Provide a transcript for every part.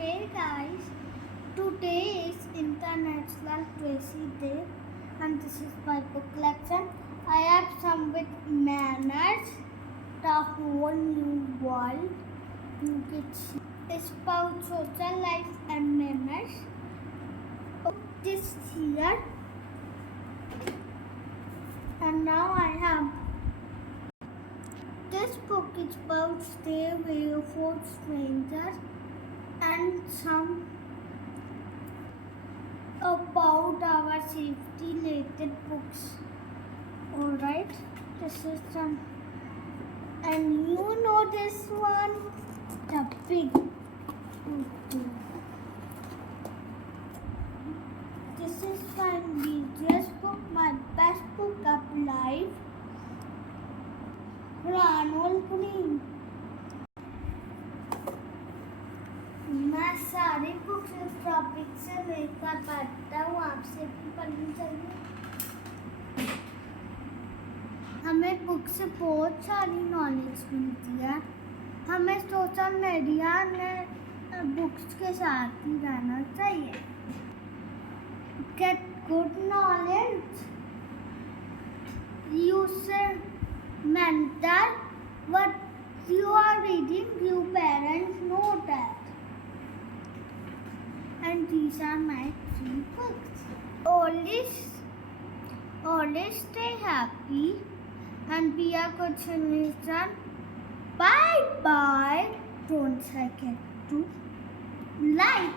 Hey guys, today is International Tracy Day and this is my book collection. I have some with manners, the whole new world. You can see it's about social life and manners. This here and now I have this book is about stay away from strangers and some about our safety related books. Alright, this is some, and you know this one, the big book. This is my easiest book, my best book of life. Ranol Green. मैं सारी books इस topic से लेकर पढ़ता हूँ, आपसे भी पढ़नी चाहिए। हमें बुक से बहुत सारी नॉलेज मिलती है। हमें सोशल मीडिया में बुक्स के साथ ही रहना चाहिए। Get good knowledge. Use mentor. What you are reading, you parents know that. And these are my 3 books. Always stay happy and be a good citizen. Bye bye. Don't forget to like.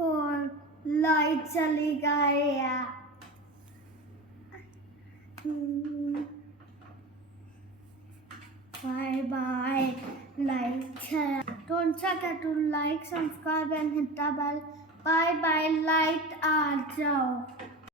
और light चली गई है। Bye bye. Like, share. Don't forget to like, subscribe and hit the bell. Bye bye. Light आ जाओ।